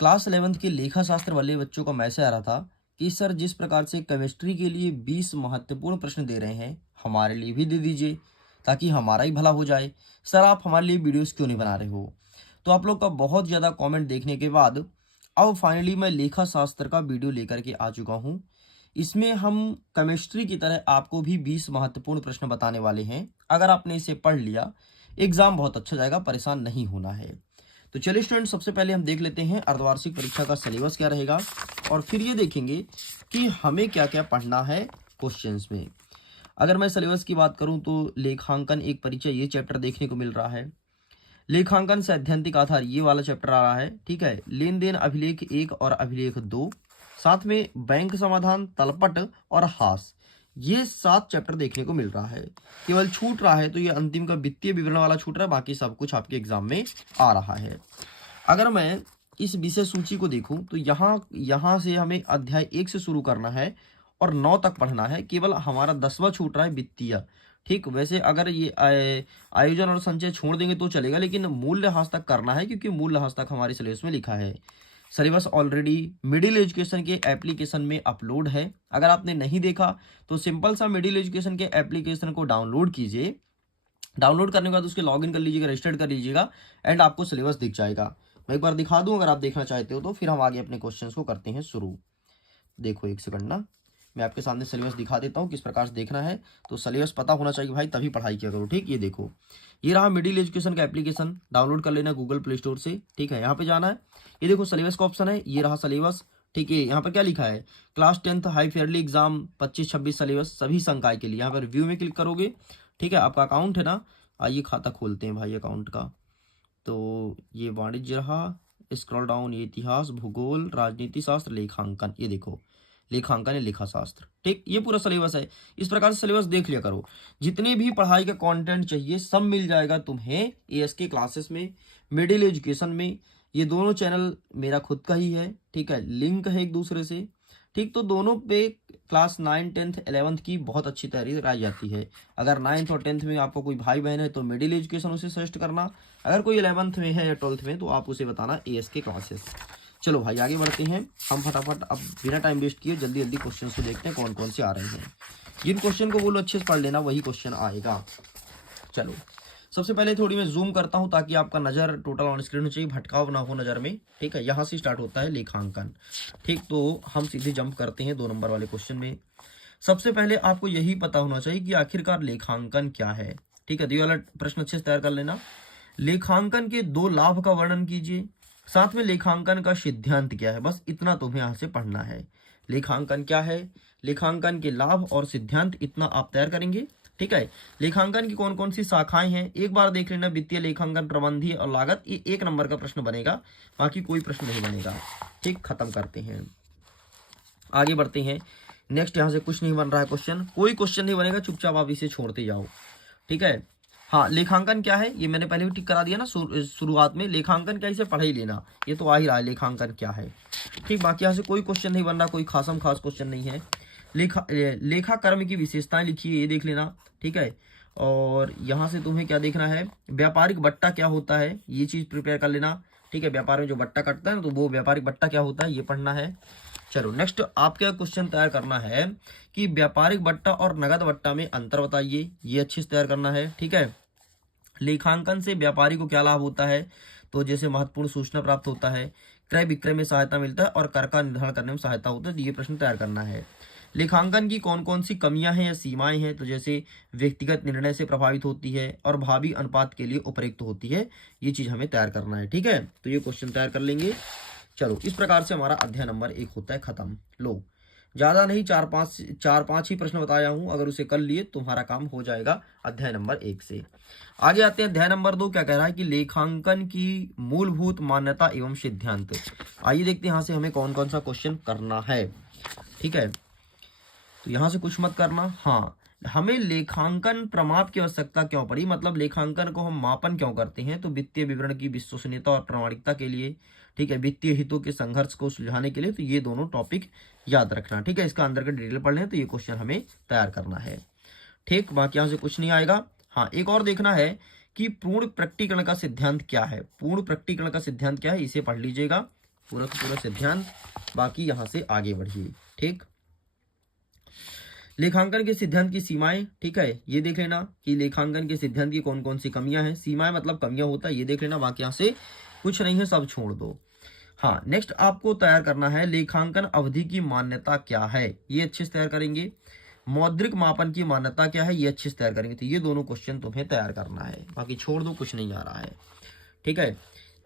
Class 11th के लेखा शास्त्र वाले बच्चों का मैसेज आ रहा था कि सर जिस प्रकार से केमिस्ट्री के लिए 20 महत्वपूर्ण प्रश्न दे रहे हैं, हमारे लिए भी दे दीजिए ताकि हमारा ही भला हो जाए। सर आप हमारे लिए वीडियोस क्यों नहीं बना रहे हो? तो आप लोग का बहुत ज़्यादा कमेंट देखने के बाद अब फाइनली मैं लेखा शास्त्र का वीडियो लेकर के आ चुका हूँ। इसमें हम केमिस्ट्री की तरह आपको भी 20 महत्वपूर्ण प्रश्न बताने वाले हैं। अगर आपने इसे पढ़ लिया, एग्जाम बहुत अच्छा जाएगा, परेशान नहीं होना है। तो चलिए स्टूडेंट, सबसे पहले हम देख लेते हैं अर्धवार्षिक परीक्षा का सिलेबस क्या रहेगा और फिर ये देखेंगे कि हमें क्या क्या पढ़ना है क्वेश्चंस में। अगर मैं सिलेबस की बात करूं तो लेखांकन एक परिचय ये चैप्टर देखने को मिल रहा है। लेखांकन सैद्धांतिक आधार ये वाला चैप्टर आ रहा है, ठीक है। लेन देन अभिलेख 1 और अभिलेख 2, साथ में बैंक समाधान, तलपट और हास, ये 7 चैप्टर देखने को मिल रहा है। केवल छूट रहा है तो ये अंतिम का वित्तीय विवरण वाला छूट रहा है, बाकी सब कुछ आपके एग्जाम में आ रहा है। अगर मैं इस विषय सूची को देखूं तो यहाँ से हमें अध्याय 1 से शुरू करना है और 9 तक पढ़ना है। केवल हमारा 10वां छूट रहा है वित्तीय, ठीक। वैसे अगर ये आयोजन और संचय छोड़ देंगे तो चलेगा, लेकिन मूल्यह्रास तक करना है क्योंकि मूल्यह्रास तक हमारे सिलेबस में लिखा है। सिलेबस ऑलरेडी मिडिल एजुकेशन के एप्लीकेशन में अपलोड है। अगर आपने नहीं देखा तो सिंपल सा मिडिल एजुकेशन के एप्लीकेशन को डाउनलोड कीजिए। डाउनलोड करने के बाद उसके लॉगिन कर लीजिएगा, रजिस्टर्ड कर लीजिएगा एंड आपको सिलेबस दिख जाएगा। मैं एक बार दिखा दूं अगर आप देखना चाहते हो तो, फिर हम आगे अपने क्वेश्चंस को करते हैं शुरू। देखो एक सेकंड ना, मैं आपके सामने सिलेबस दिखा देता हूँ किस प्रकार से देखना है। तो सिलेबस पता होना चाहिए भाई, तभी पढ़ाई किया करो, ठीक। ये देखो, ये रहा मिडिल एजुकेशन का एप्लीकेशन, डाउनलोड कर लेना गूगल प्ले स्टोर से, ठीक है। यहाँ पे जाना है, ये देखो सिलेबस का ऑप्शन है, ये रहा सिलेबस, ठीक है। यहाँ पर क्या लिखा है, class 10th high Fairlie exam 25-26 syllabus सभी संकाय के लिए। यहाँ पर रिव्यू में क्लिक करोगे, ठीक है। आपका अकाउंट है ना, आइए खाता खोलते हैं भाई अकाउंट का। तो ये वाणिज्य रहा, स्क्रॉल डाउन, ये इतिहास, भूगोल, राजनीति शास्त्र, लेखांकन, ये देखो लेखांकन है, लेखा शास्त्र, ठीक। ये पूरा सिलेबस है। इस प्रकार से सिलेबस देख लिया करो। जितने भी पढ़ाई का कंटेंट चाहिए सब मिल जाएगा तुम्हें एएसके क्लासेस में, मिडिल एजुकेशन में। ये दोनों चैनल मेरा खुद का ही है, ठीक है, लिंक है एक दूसरे से, ठीक। तो दोनों पे क्लास 9, 10th, 11th की बहुत अच्छी तैयारी कराई जाती है। अगर 9th और 10th में आपको कोई भाई बहन है तो मिडिल एजुकेशन उसे सजेस्ट करना। अगर कोई 11th में है या 12th में तो आप उसे बताना एएसके क्लासेस। चलो भाई आगे बढ़ते हैं हम फटाफट, अब बिना टाइम वेस्ट किए जल्दी जल्दी क्वेश्चन को देखते हैं कौन कौन से आ रहे हैं। जिन क्वेश्चन को बोलो अच्छे से पढ़ लेना वही क्वेश्चन आएगा। चलो सबसे पहले थोड़ी मैं जूम करता हूं ताकि आपका नज़र टोटल ऑन स्क्रीन हो चाहिए, भटकाव ना हो नज़र में, ठीक है। यहाँ से स्टार्ट होता है लेखांकन, ठीक। तो हम सीधे जंप करते हैं 2 नंबर वाले क्वेश्चन में। सबसे पहले आपको यही पता होना चाहिए कि आखिरकार लेखांकन क्या है, ठीक है। तो ये वाला प्रश्न अच्छे से तैयार कर लेना। लेखांकन के 2 लाभ का वर्णन कीजिए, साथ में लेखांकन का सिद्धांत क्या है, बस इतना तुम्हें यहाँ से पढ़ना है। लेखांकन क्या है, लेखांकन के लाभ और सिद्धांत, इतना आप तैयार करेंगे, ठीक है। लेखांकन की कौन कौन सी शाखाएं हैं एक बार देख लेना, वित्तीय लेखांकन, प्रबंधीय और लागत, ये 1 नंबर का प्रश्न बनेगा, बाकी कोई प्रश्न नहीं बनेगा, ठीक। खत्म करते हैं, आगे बढ़ते हैं। नेक्स्ट यहाँ से कुछ नहीं बन रहा है क्वेश्चन, कोई क्वेश्चन नहीं बनेगा, चुपचाप आप इसे छोड़ते जाओ, ठीक है। हाँ, लेखांकन क्या है ये मैंने पहले भी टिक करा दिया ना शुरुआत में। लेखांकन क्या, इसे पढ़ ही लेना, ये तो आ ही रहा है लेखांकन क्या है, ठीक। बाकी यहाँ से कोई क्वेश्चन नहीं बन रहा, कोई खासम खास क्वेश्चन नहीं है। लेखा कर्म की विशेषताएं लिखिए, ये देख लेना, ठीक है। और यहाँ से तुम्हें क्या देखना है, व्यापारिक बट्टा क्या होता है, ये चीज़ प्रिपेयर कर लेना, ठीक है। व्यापार में जो बट्टा कटता है ना, तो वो व्यापारिक बट्टा क्या होता है ये पढ़ना है। चलो नेक्स्ट आपका क्वेश्चन तैयार करना है कि व्यापारिक बट्टा और नगद बट्टा में अंतर बताइए, ये अच्छे से तैयार करना है, ठीक है। लेखांकन से व्यापारी को क्या लाभ होता है, तो जैसे महत्वपूर्ण सूचना प्राप्त होता है, क्रय विक्रय में सहायता मिलता है और कर का निर्धारण करने में सहायता होता है, तो ये प्रश्न तैयार करना है। लेखांकन की कौन कौन सी कमियां हैं या सीमाएं हैं, तो जैसे व्यक्तिगत निर्णय से प्रभावित होती है और भावी अनुपात के लिए उपयुक्त होती है, ये चीज हमें तैयार करना है, ठीक है। तो ये क्वेश्चन तैयार कर लेंगे। चलो इस प्रकार से हमारा अध्याय नंबर 1 होता है खत्म। लो ज़्यादा नहीं, 4-5 ही प्रश्न बताया हूँ, अगर उसे कर लिए तुम्हारा काम हो जाएगा अध्याय नंबर 1 से। आगे आते हैं अध्याय नंबर 2, क्या कह रहा है कि लेखांकन की मूलभूत मान्यता एवं सिद्धांत। आइए देखते हैं यहाँ से हमें कौन कौन सा क्वेश्चन करना है, ठीक है। तो यहाँ से कुछ मत करना। हाँ, हमें लेखांकन प्रमाप की आवश्यकता क्यों पड़ी, मतलब लेखांकन को हम मापन क्यों करते हैं, तो वित्तीय विवरण की विश्वसनीयता और प्रामाणिकता के लिए, ठीक है, वित्तीय हितों के संघर्ष को सुलझाने के लिए। तो ये दोनों टॉपिक याद रखना, ठीक है। इसका अंदर का डिटेल पढ़ लें तो ये क्वेश्चन हमें तैयार करना है, ठीक। बाकी यहाँ से कुछ नहीं आएगा। हाँ, एक और देखना है कि पूर्ण प्रकटीकरण का सिद्धांत क्या है। पूर्ण प्रकटीकरण का सिद्धांत क्या है, इसे पढ़ लीजिएगा, पूरा का पूरा सिद्धांत, बाकी यहाँ से आगे बढ़िए। ठीक, लेखांकन के सिद्धांत की सीमाएं, ठीक है, ये देख लेना कि लेखांकन के सिद्धांत की कौन कौन सी कमियां हैं। सीमाएं मतलब कमियां होता है, ये देख लेना, बाकी यहाँ से कुछ नहीं है, सब छोड़ दो। हाँ, नेक्स्ट आपको तैयार करना है लेखांकन अवधि की मान्यता क्या है, ये अच्छे से तैयार करेंगे। मौद्रिक मापन की मान्यता क्या है, ये अच्छे से तैयार करेंगे। तो ये दोनों क्वेश्चन तुम्हें तैयार करना है, बाकी छोड़ दो, कुछ नहीं आ रहा है। ठीक है,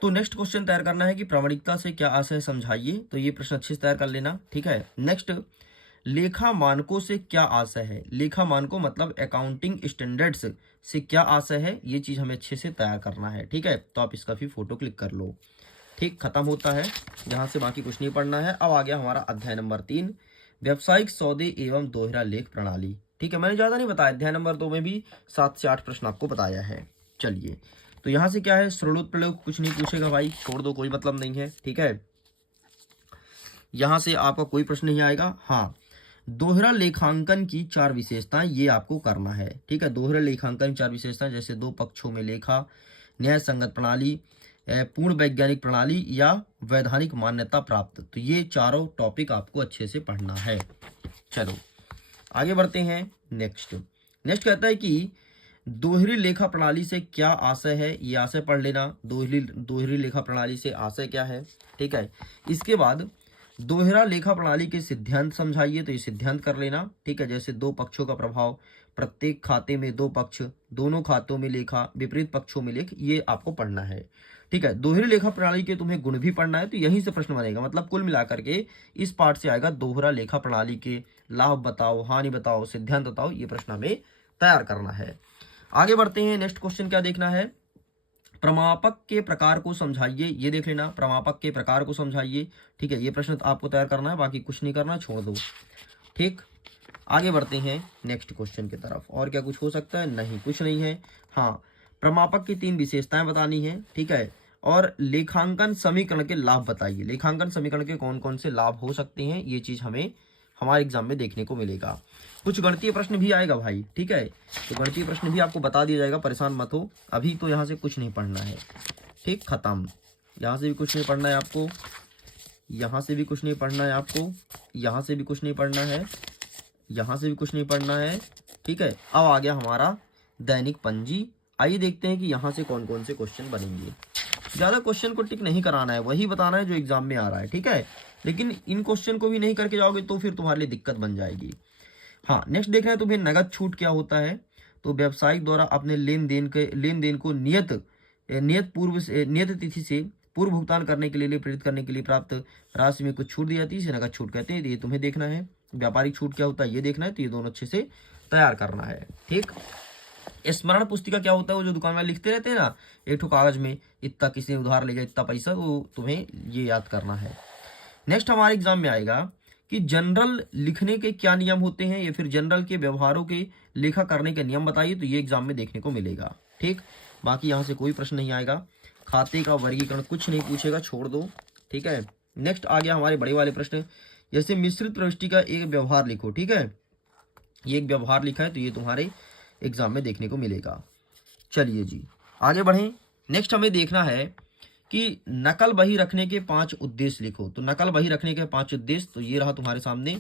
तो नेक्स्ट क्वेश्चन तैयार करना है कि प्रामाणिकता से क्या आशय है, समझाइए। तो ये प्रश्न अच्छे से तैयार कर लेना। ठीक है, नेक्स्ट, लेखा मानकों से क्या आशय है। लेखा मानकों मतलब अकाउंटिंग स्टैंडर्ड्स से क्या आशय है, ये चीज हमें अच्छे से तैयार करना है। ठीक है, तो आप इसका भी फोटो क्लिक कर लो। ठीक, खत्म होता है यहाँ से, बाकी कुछ नहीं पढ़ना है। अब आ गया हमारा अध्याय नंबर 3, व्यावसायिक सौदे एवं दोहरा लेख प्रणाली। ठीक है, मैंने ज्यादा नहीं बताया, अध्याय नंबर 2 में भी 7 से 8 प्रश्न आपको बताया है। चलिए, तो यहाँ से क्या है, श्रोणोत प्रयोग कुछ नहीं पूछेगा भाई, छोड़ दो, कोई मतलब नहीं है। ठीक है, यहाँ से आपका कोई प्रश्न नहीं आएगा। हाँ, दोहरा लेखांकन की 4 विशेषताएं, ये आपको करना है। ठीक है, दोहरा लेखांकन की 4 विशेषताएं, जैसे 2 पक्षों में लेखा, न्याय संगत प्रणाली, पूर्ण वैज्ञानिक प्रणाली या वैधानिक मान्यता प्राप्त। तो ये चारों टॉपिक आपको अच्छे से पढ़ना है। चलो आगे बढ़ते हैं। नेक्स्ट कहता है कि दोहरी लेखा प्रणाली से क्या आशय है, ये आशय पढ़ लेना। दोहरी लेखा प्रणाली से आशय क्या है। ठीक है, इसके बाद दोहरा लेखा प्रणाली के सिद्धांत समझाइए, तो ये सिद्धांत कर लेना। ठीक है, जैसे 2 पक्षों का प्रभाव, प्रत्येक खाते में 2 पक्ष, दोनों खातों में लेखा, विपरीत पक्षों में लेख, ये आपको पढ़ना है। ठीक है, दोहरी लेखा प्रणाली के तुम्हें गुण भी पढ़ना है, तो यहीं से प्रश्न बनेगा। मतलब कुल मिलाकर के इस पार्ट से आएगा दोहरा लेखा प्रणाली के लाभ बताओ, हानि बताओ, सिद्धांत बताओ, ये प्रश्न हमें तैयार करना है। आगे बढ़ते हैं। नेक्स्ट क्वेश्चन क्या देखना है, प्रमापक के प्रकार को समझाइए, ये देख लेना, प्रमापक के प्रकार को समझाइए। ठीक है, ये प्रश्न तो आपको तैयार करना है, बाकी कुछ नहीं करना, छोड़ दो। ठीक, आगे बढ़ते हैं नेक्स्ट क्वेश्चन की तरफ। और क्या कुछ हो सकता है, नहीं, कुछ नहीं है। हाँ, प्रमापक की 3 विशेषताएं बतानी है। ठीक है, और लेखांकन समीकरण के लाभ बताइए। लेखांकन समीकरण के कौन कौन से लाभ हो सकते हैं, ये चीज हमें हमारे एग्जाम में देखने को मिलेगा। कुछ गणितीय प्रश्न भी आएगा भाई। ठीक है, तो गणितीय प्रश्न भी आपको बता दिया जाएगा, परेशान मत हो। अभी तो यहाँ से कुछ नहीं पढ़ना है। ठीक, खत्म, यहाँ से भी कुछ नहीं पढ़ना है आपको, यहाँ से भी कुछ नहीं पढ़ना है आपको, यहाँ से भी कुछ नहीं पढ़ना है, यहाँ से भी कुछ नहीं पढ़ना है। ठीक है, अब आ गया हमारा दैनिक पंजी। आइए देखते हैं कि यहाँ से कौन कौन से क्वेश्चन बनेंगे। ज़्यादा क्वेश्चन को टिक नहीं कराना है, वही बताना है जो एग्जाम में आ रहा है। ठीक है, लेकिन इन क्वेश्चन को भी नहीं करके जाओगे तो फिर तुम्हारे लिए दिक्कत बन जाएगी। हाँ, नेक्स्ट देखना है तुम्हें, नगद छूट क्या होता है। तो व्यवसायिक द्वारा अपने लेन देन को नियत तिथि से पूर्व भुगतान करने के लिए प्रेरित करने के लिए प्राप्त राशि में कुछ छूट दी जाती है, इसे नगद छूट कहते हैं। ये तुम्हें देखना है। व्यापारिक छूट क्या होता है, ये देखना है। तो ये दोनों अच्छे से तैयार करना है। ठीक, स्मरण पुस्तिका क्या होता है, वो जो दुकान वाले लिखते रहते हैं ना, एक ठो कागज में इतना किसी ने उधार ले गया, इतना पैसा, तो तुम्हें ये याद करना है। नेक्स्ट हमारे एग्जाम में आएगा कि जनरल लिखने के क्या नियम होते हैं, या फिर जनरल के व्यवहारों के लेखा करने के नियम बताइए। तो ये एग्जाम में देखने को मिलेगा। ठीक, बाकी यहाँ से कोई प्रश्न नहीं आएगा। खाते का वर्गीकरण कुछ नहीं पूछेगा, छोड़ दो। ठीक है, नेक्स्ट आ गया हमारे बड़े वाले प्रश्न, जैसे मिश्रित प्रविष्टि का एक व्यवहार लिखो। ठीक है, ये एक व्यवहार लिखा है, तो ये तुम्हारे एग्जाम में देखने को मिलेगा। चलिए जी, आगे बढ़ें। नेक्स्ट हमें देखना है कि नकल बही रखने के 5 उद्देश्य लिखो। तो नकल बही रखने के 5 उद्देश्य, तो ये रहा तुम्हारे सामने,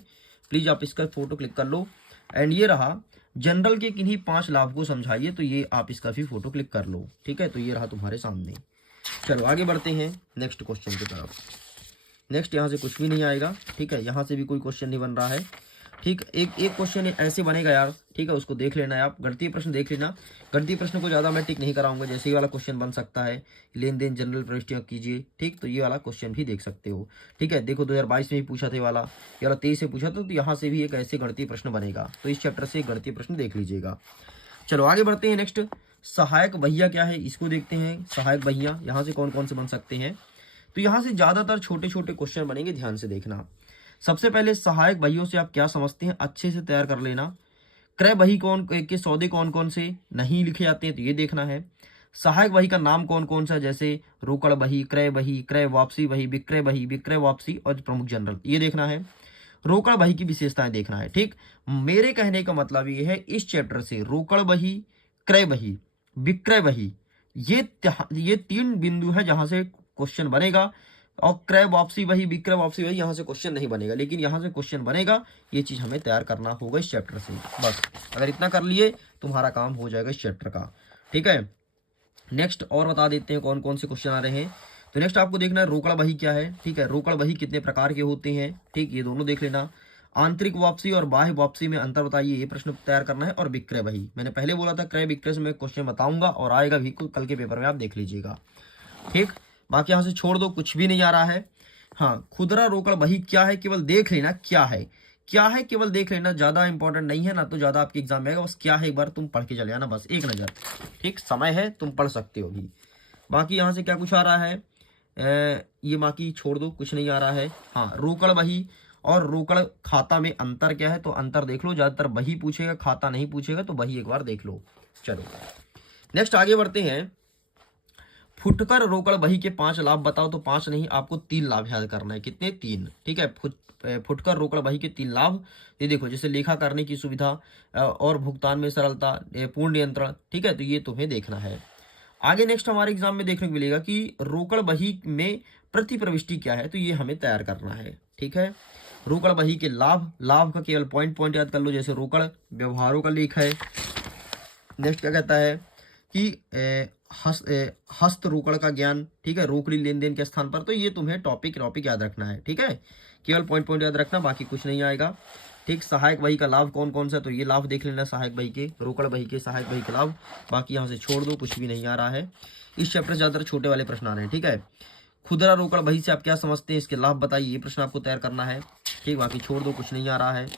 प्लीज आप इसका फोटो क्लिक कर लो। एंड ये रहा जनरल के किन्हीं 5 लाभ को समझाइए, तो ये आप इसका भी फोटो क्लिक कर लो। ठीक है, तो ये रहा तुम्हारे सामने। चलो आगे बढ़ते हैं नेक्स्ट क्वेश्चन की तरफ। नेक्स्ट यहाँ से कुछ भी नहीं आएगा। ठीक है, यहाँ से भी कोई क्वेश्चन नहीं बन रहा है। ठीक, एक क्वेश्चन ऐसे बनेगा यार। ठीक है, उसको देख लेना है आप, गणितीय प्रश्न देख लेना। गणितीय प्रश्न को ज़्यादा मैं टिक नहीं कराऊंगा, जैसे ही वाला क्वेश्चन बन सकता है, लेन देन जनरल प्रविष्टियाँ कीजिए। ठीक, तो ये वाला क्वेश्चन भी देख सकते हो। ठीक है, देखो 2022 में भी पूछा था ये वाला 23 से पूछा था, तो यहाँ से भी एक ऐसे गणितीय प्रश्न बनेगा। तो इस चैप्टर से गणितीय प्रश्न देख लीजिएगा। चलो आगे बढ़ते हैं। नेक्स्ट, सहायक बहिया क्या है, इसको देखते हैं। सहायक बहिया यहाँ से कौन कौन से बन सकते हैं, तो यहाँ से ज़्यादातर छोटे छोटे क्वेश्चन बनेंगे, ध्यान से देखना। सबसे पहले सहायक बहियों से आप क्या समझते हैं, अच्छे से तैयार कर लेना। क्रय बही कौन के सौदे कौन कौन से नहीं लिखे जाते हैं, तो ये देखना है। सहायक बही का नाम कौन कौन सा, जैसे रोकड़ बही, क्रय वापसी बही, विक्रय वापसी और प्रमुख जनरल, ये देखना है। रोकड़ बही की विशेषताएं देखना है। ठीक, मेरे कहने का मतलब ये है, इस चैप्टर से रोकड़ बही, क्रय बही, विक्रय बही, ये 3 बिंदु है जहां से क्वेश्चन बनेगा। और क्रय वापसी वही, विक्रय वापसी वही, यहाँ से क्वेश्चन नहीं बनेगा, लेकिन यहाँ से क्वेश्चन बनेगा। ये चीज हमें तैयार करना होगा इस चैप्टर से। बस अगर इतना कर लिए तुम्हारा काम हो जाएगा इस चैप्टर का। ठीक है, नेक्स्ट और बता देते हैं कौन कौन से क्वेश्चन आ रहे हैं। तो नेक्स्ट आपको देखना है रोकड़ बही क्या है। ठीक है, रोकड़ बही कितने प्रकार के होते हैं, ठीक, ये दोनों देख लेना। आंतरिक वापसी और बाह्य वापसी में अंतर बताइए, ये प्रश्न तैयार करना है। और विक्रय बही, मैंने पहले बोला था क्रय विक्रय से मैं क्वेश्चन बताऊंगा और आएगा भी, कल के पेपर में आप देख लीजिएगा। ठीक, बाकी यहाँ से छोड़ दो, कुछ भी नहीं आ रहा है। हाँ, खुदरा रोकड़ बही क्या है, केवल देख लेना क्या है, क्या है केवल देख लेना, ज्यादा इंपॉर्टेंट नहीं है ना, तो ज्यादा आपके एग्जाम में आएगा। बस क्या है एक बार तुम पढ़ के चले आना, बस एक नजर। ठीक, समय है, तुम पढ़ सकते हो भी। बाकी यहाँ से क्या कुछ आ रहा है, ये बाकी छोड़ दो, कुछ नहीं आ रहा है। हाँ, रोकड़ बही और रोकड़ खाता में अंतर क्या है, तो अंतर देख लो। ज्यादातर बही पूछेगा, खाता नहीं पूछेगा, तो बही एक बार देख लो। चलो नेक्स्ट आगे बढ़ते हैं। फुटकर रोकड़ बही के 5 लाभ बताओ, तो 5 नहीं, आपको 3 लाभ याद करना है। कितने? 3। ठीक है, फुटकर रोकड़ बही के 3 लाभ, ये देखो, जैसे लेखा करने की सुविधा और भुगतान में सरलता, पूर्ण नियंत्रण। ठीक है, तो ये तुम्हें देखना है। आगे नेक्स्ट हमारे एग्जाम में देखने को मिलेगा कि रोकड़ बही में प्रति प्रविष्टि क्या है, तो ये हमें तैयार करना है। ठीक है, रोकड़ बही के लाभ, लाभ का केवल पॉइंट पॉइंट याद कर लो, जैसे रोकड़ व्यवहारों का लेख है। नेक्स्ट क्या कहता है कि हस्त रोकड़ का ज्ञान। ठीक है, रोकड़ी लेन देन के स्थान पर, तो ये तुम्हें टॉपिक याद रखना है। ठीक है, केवल पॉइंट पॉइंट याद रखना, बाकी कुछ नहीं आएगा। ठीक, सहायक बही का लाभ कौन कौन सा, तो ये लाभ देख लेना, सहायक बही के, रोकड़ बही के सहायक बही के लाभ। बाकी यहाँ से छोड़ दो, कुछ भी नहीं आ रहा है। इस चैप्टर से ज्यादातर छोटे वाले प्रश्न आ रहे हैं। ठीक है, खुदरा रोकड़ बही से आप क्या समझते हैं, इसके लाभ बताइए, ये प्रश्न आपको तैयार करना है। ठीक, बाकी छोड़ दो, कुछ नहीं आ रहा है।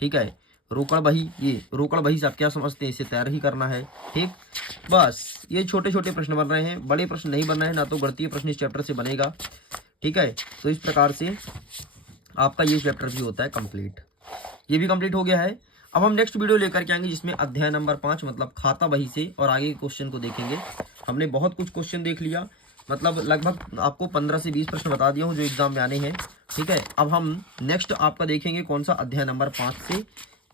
ठीक है, रोकड़ बही, ये रोकड़ बही से आप क्या समझते हैं, इसे तैयार ही करना है। ठीक, बस ये छोटे छोटे प्रश्न बन रहे हैं, बड़े प्रश्न नहीं बन रहे हैं, ना तो गणितीय प्रश्न इस चैप्टर से बनेगा। ठीक है, तो इस प्रकार से आपका ये चैप्टर भी होता है कंप्लीट। ये भी कंप्लीट हो गया है। अब हम नेक्स्ट वीडियो लेकर के आएंगे, जिसमें अध्याय नंबर 5 मतलब खाता बही से और आगे के क्वेश्चन को देखेंगे। हमने बहुत कुछ क्वेश्चन देख लिया, मतलब लगभग आपको 15 से 20 प्रश्न बता दिया हूँ जो एग्जाम में आने हैं। ठीक है, अब हम नेक्स्ट आपका देखेंगे कौन सा, अध्याय नंबर 5 से,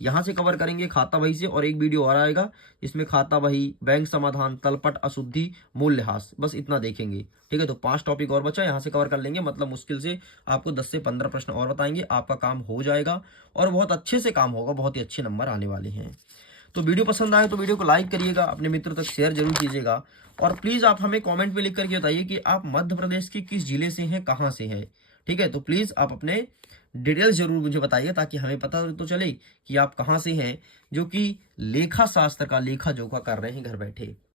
यहाँ से कवर करेंगे खाता बही से, और एक वीडियो और आएगा जिसमें खाता बही, बैंक समाधान, तलपट, अशुद्धि, मूल्यह्रास, बस इतना देखेंगे। ठीक है, तो 5 टॉपिक और बचा, यहाँ से कवर कर लेंगे, मतलब मुश्किल से आपको 10 से 15 प्रश्न और बताएंगे, आपका काम हो जाएगा और बहुत अच्छे से काम होगा, बहुत ही अच्छे नंबर आने वाले हैं। तो वीडियो पसंद आए तो वीडियो को लाइक करिएगा, अपने मित्रों तक शेयर जरूर कीजिएगा, और प्लीज आप हमें कमेंट में लिख करके बताइए कि आप मध्य प्रदेश के किस जिले से हैं, कहाँ से हैं। ठीक है, तो प्लीज आप अपने डिटेल्स जरूर मुझे बताइए, ताकि हमें पता तो चले कि आप कहाँ से हैं, जो कि लेखा शास्त्र का लेखा जोखा कर रहे हैं घर बैठे।